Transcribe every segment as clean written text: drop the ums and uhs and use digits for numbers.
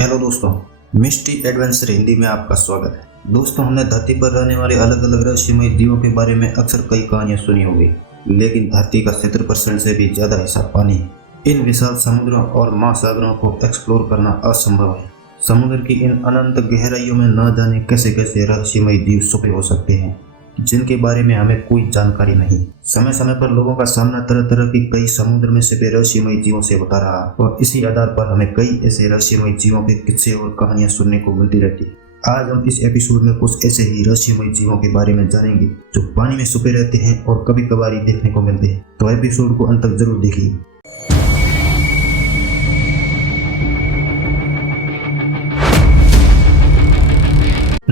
Hello दोस्तों, mystery adventure Hindi में आपका स्वागत है। दोस्तों, हमने धरती पर रहने वाले अलग अलग रहस्यमय जीवों के बारे में अक्सर कई कहानियां सुनी होंगी, लेकिन धरती का 70% से भी ज्यादा हिस्सा पानी है। इन विशाल समुद्रों और महासागरों को एक्सप्लोर करना असंभव है। समुद्र की इन अनंत गहराइयों में न जाने कैसे कैसे रहस्यमय जीव छुपे हो सकते हैं, जिनके बारे में हमें कोई जानकारी नहीं। समय समय पर लोगों का सामना तरह तरह की कई समुद्र में छिपे रहस्यमय जीवों से होता रहा और इसी आधार पर हमें कई ऐसे रहस्यमय जीवों के किस्से और कहानियां सुनने को मिलती रहती है। आज हम इस एपिसोड में कुछ ऐसे ही रहस्यमय जीवों के बारे में जानेंगे जो पानी में छुपे रहते हैं और कभी कभार ही देखने को मिलते हैं। तो एपिसोड को अंत तक जरूर देखिए।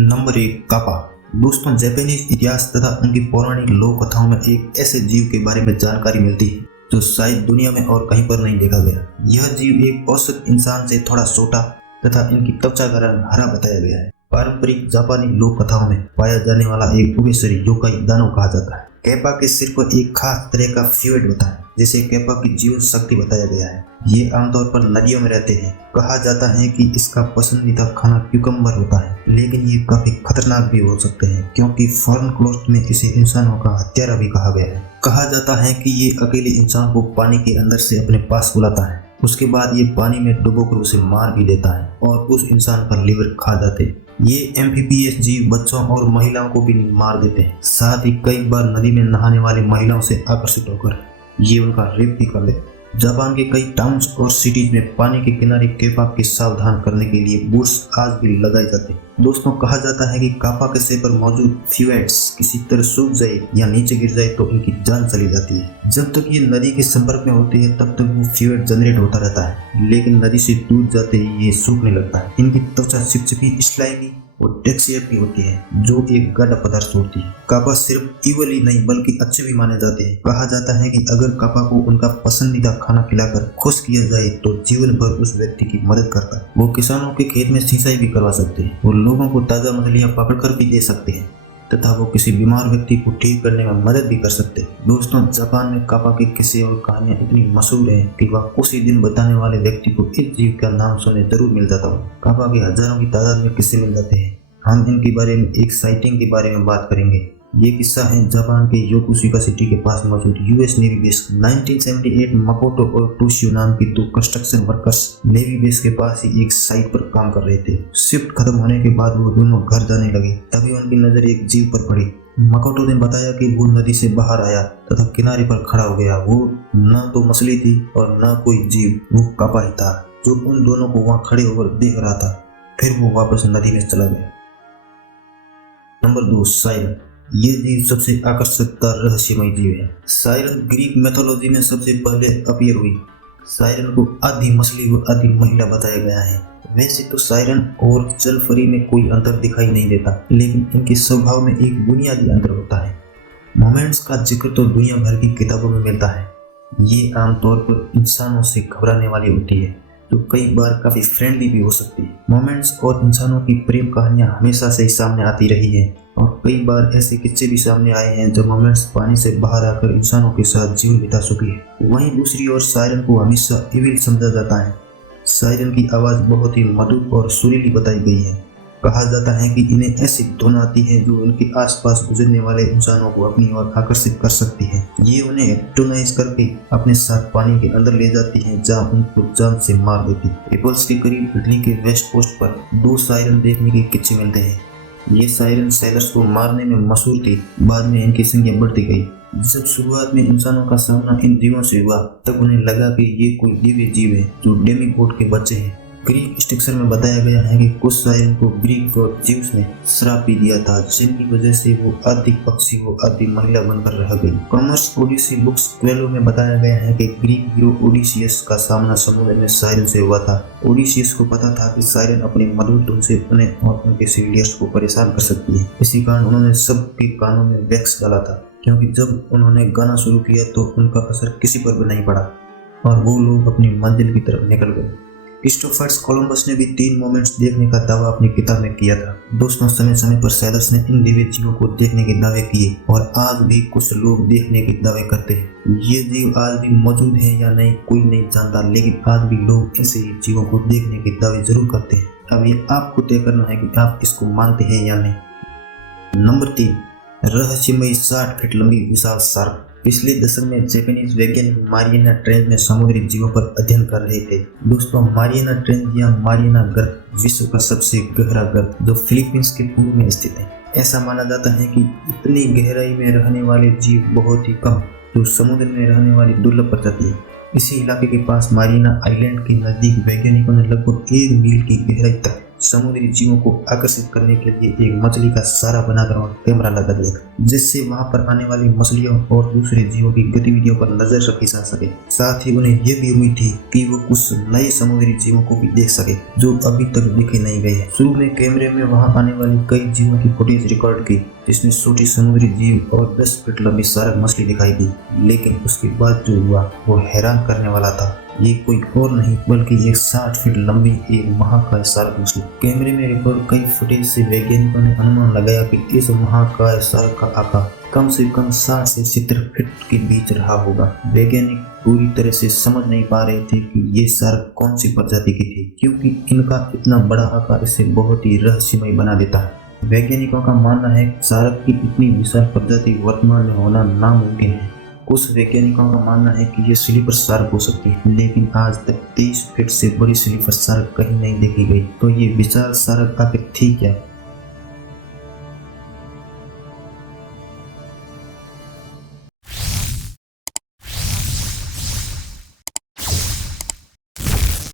नंबर 1, कापा। दोस्तों, जापानीज इतिहास तथा उनकी पौराणिक लोक कथाओं में एक ऐसे जीव के बारे में जानकारी मिलती है जो शायद दुनिया में और कहीं पर नहीं देखा गया। यह जीव एक औसत इंसान से थोड़ा छोटा तथा इनकी त्वचा का रंग हरा बताया गया है। पारंपरिक जापानी लोक कथाओं में पाया जाने वाला एक उभयचरी योकाई दानव कहा जाता है। कैपा के सिर पर एक खास तरह का फ्यूएड होता है जिसे कैपा की जीवन शक्ति बताया गया है। ये आमतौर पर नदियों में रहते हैं। कहा जाता है कि इसका पसंदीदा खाना क्यूकम्बर होता है, लेकिन ये काफी खतरनाक भी हो सकते हैं क्योंकि फॉरेन क्लोथ में इसे इंसानों का हत्यारा भी कहा गया है। कहा जाता है कि ये अकेले इंसान को पानी के अंदर से अपने पास बुलाता है, उसके बाद ये पानी में डुबोकर उसे मार भी देता है और उस इंसान का लिवर खा जाते हैं। ये एम्फीबियस जीव बच्चों और महिलाओं को भी मार देते हैं। साथ ही कई बार नदी में नहाने वाली महिलाओं से आकर्षित होकर ये उनका रेप भी कर लेते हैं। जापान के कई टाउन्स और सिटीज में पानी के किनारे कैपा के सावधान करने के लिए बुश आज भी लगाए जाते हैं। दोस्तों, कहा जाता है कि कापा के सिर पर मौजूद फ्यूएड्स किसी तरह सूख जाए या नीचे गिर जाए तो इनकी जान चली जाती है। जब तक ये नदी के संपर्क में होती है तब तक वो फ्यूएड जनरेट होता रहता है, लेकिन नदी से दूर जाते ही ये सूखने लगता है। इनकी त्वचा चिपचिपी, स्लाइमी और टेक्सचर की होती है जो एक गाढ़ा पदार्थ होती है। कापा सिर्फ इवल ही नहीं बल्कि अच्छे भी माने जाते हैं। कहा जाता है कि अगर कापा को उनका पसंदीदा खाना खिलाकर खुश किया जाए तो जीवन भर उस व्यक्ति की मदद करता है। वो किसानों के खेत में सिंचाई भी करवा सकते हैं और लोगों को ताजा मछलियां पकड़कर भी दे सकते हैं तथा वो किसी बीमार व्यक्ति को ठीक करने में मदद भी कर सकते हैं। दोस्तों, जापान में कापा के किस्से और कहानियां इतनी मशहूर हैं कि वह कुछ ही दिन बताने वाले व्यक्ति को इस जीव का नाम सुने जरूर मिल जाता हो। कापा के हजारों की तादाद में किस्से मिल जाते हैं। हम इनके बारे में एक साइटिंग के बारे में बात करेंगे। ये किस्सा है जापान के योकोसुका सिटी के पास मौजूद यूएस नेवी बेस 1978 मकोटो और टोशियो नाम की दो कंस्ट्रक्शन वर्कर्स नेवी बेस के पास ही एक साइट पर काम कर रहे थे। शिफ्ट खत्म होने के बाद वो दोनों घर जाने लगे, तभी उनकी नजर एक जीव पर पड़ी। मकोटो ने बताया कि वो नदी से बाहर आया तथा किनारे पर खड़ा हो गया। वो न तो मछली थी और न कोई जीव, वो कापा ही था जो उन दोनों को वहाँ खड़े होकर देख रहा था। फिर वो वापस नदी में चला गया। Number 2, siren. ये जीव सबसे आकर्षक रहस्यमय जीव है। साइरन ग्रीक मैथोलॉजी में सबसे पहले अपीयर हुई। साइरन को आधी मछली व आधी महिला बताया गया है। वैसे तो साइरन और जलपरी में कोई अंतर दिखाई नहीं देता, लेकिन इनके स्वभाव में एक बुनियादी अंतर होता है। मोमेंट्स का जिक्र तो दुनिया भर की किताबों में मिलता है। ये आमतौर पर इंसानों से घबराने वाली होती है, जो कई बार काफी फ्रेंडली भी हो सकती है। मोमेंट्स और इंसानों की प्रेम कहानियां हमेशा से ही सामने आती रही हैं और कई बार ऐसे किस्से भी सामने आए हैं जब मोमेंट्स पानी से बाहर आकर इंसानों के साथ जीवन बिता चुकी है। वहीं दूसरी ओर सायरन को हमेशा इविल समझा जाता है। सायरन की आवाज बहुत ही मधुर और सुरीली बताई गई है। कहा जाता है कि इन्हें ऐसी धुन आती है जो उनके आसपास गुजरने वाले इंसानों को अपनी ओर आकर्षित कर सकती है। ये उन्हें हिप्नोटाइज करके अपने साथ पानी के अंदर ले जाती है, जहां उनको जान से मार देती है। रिपल्स के करीब इटली के वेस्ट कोस्ट पर 2 सायरन देखने के किस्से मिलते हैं। ये सायरन सैलर्स को मारने में मशहूर थी। बाद में इनकी संख्या बढ़ती गई। जब शुरुआत में इंसानों का सामना इन जीवों से हुआ तब उन्हें लगा कि ये कोई दिव्य जीव है जो डेमीगॉड के बच्चे हैं। ग्रीक स्ट्रक्चर में बताया गया है कि कुछ सायरन को ग्रीक गॉड ज़्यूस ने श्राप भी दिया था, जिनकी वजह से वो आधी पक्षी व आधी महिला बनकर रह गई। कॉमर्स ओडिसी बुक्स 12 में बताया गया है कि ग्रीक हीरो ओडिसियस का सामना समुद्र में सायरन से हुआ था। ओडिसियस को पता था कि सायरन अपनी मधुर धुन से उन्हें और उनके सीनियर्स को परेशान कर सकती है। इसी कारण उन्होंने सबके कानों में वैक्स डाला था, क्योंकि जब उन्होंने गाना शुरू किया तो उनका असर किसी पर भी नहीं पड़ा और वो लोग अपनी मंजिल की तरफ निकल गए। क्रिस्टोफर कोलंबस ने भी 3 मोमेंट्स देखने का दावा अपनी किताब में किया था। दोस्तों, समय समय पर सैलर्स ने इन दिव्य जीवों को देखने के दावे किए और आज भी कुछ लोग देखने के दावे करते हैं। ये जीव आज भी मौजूद है या नहीं कोई नहीं जानता, लेकिन आज भी लोग ऐसे ही जीवों को देखने के दावे जरूर करते हैं। अब ये आपको तय करना है कि आप इसको मानते हैं या नहीं। नंबर 3, रहस्यमयी 60 फीट लंबी विशाल शार्क। पिछले दशक में जापानीज वैज्ञानिक मारियाना ट्रेंच में समुद्री जीवों पर अध्ययन कर रहे थे। दोस्तों, मारियाना ट्रेंच या मारियाना गर्त विश्व का सबसे गहरा गर्त जो फिलीपींस के पूर्व में स्थित है। ऐसा माना जाता है कि इतनी गहराई में रहने वाले जीव बहुत ही कम जो समुद्र में रहने वाली दुर्लभ प्रजाति है। इसी इलाके के पास मारियाना आइलैंड के नजदीक वैज्ञानिकों ने लगभग 1 मील की गहराई तक समुद्री जीवों को आकर्षित करने के लिए एक मछली का सारा बनाकर वहां कैमरा लगा दिया, जिससे वहां पर आने वाली मछलियों और दूसरे जीवों की गतिविधियों पर नजर रखी जा सके। साथ ही उन्हें यह भी उम्मीद थी कि वो कुछ नए समुद्री जीवों को भी देख सके जो अभी तक देखे नहीं गए हैं। शुरू में कैमरे में वहां आने वाली कई जीवों की फुटेज रिकॉर्ड की, जिसमें छोटी समुद्री जीव और 10 फीट लंबी शार्क मछली दिखाई दी, लेकिन उसके बाद जो हुआ वो हैरान करने वाला था। ये कोई और नहीं बल्कि एक 60 फीट लंबी एक महाकाय शार्क मछली। कैमरे में रिकॉर्ड कई फुटेज से वैज्ञानिकों ने अनुमान लगाया कि इस महाकाय शार्क का आकार कम से कम 60 से 70 फीट के बीच रहा होगा। वैज्ञानिक पूरी तरह से समझ नहीं पा रहे थे कि ये शार्क कौन सी प्रजाति की थी, क्योंकि इनका इतना बड़ा आकार इसे बहुत ही रहस्यमय बना देता है। वैज्ञानिकों का मानना है कि शार्क की इतनी विशाल प्रजाति वर्तमान में होना नामुमकिन है। कुछ वैज्ञानिकों का मानना है कि ये स्लीपर शार्क हो सकती है, लेकिन आज तक 30 फीट से बड़ी स्लीपर शार्क कहीं नहीं देखी गई। तो ये विशाल शार्क आखिर थी क्या?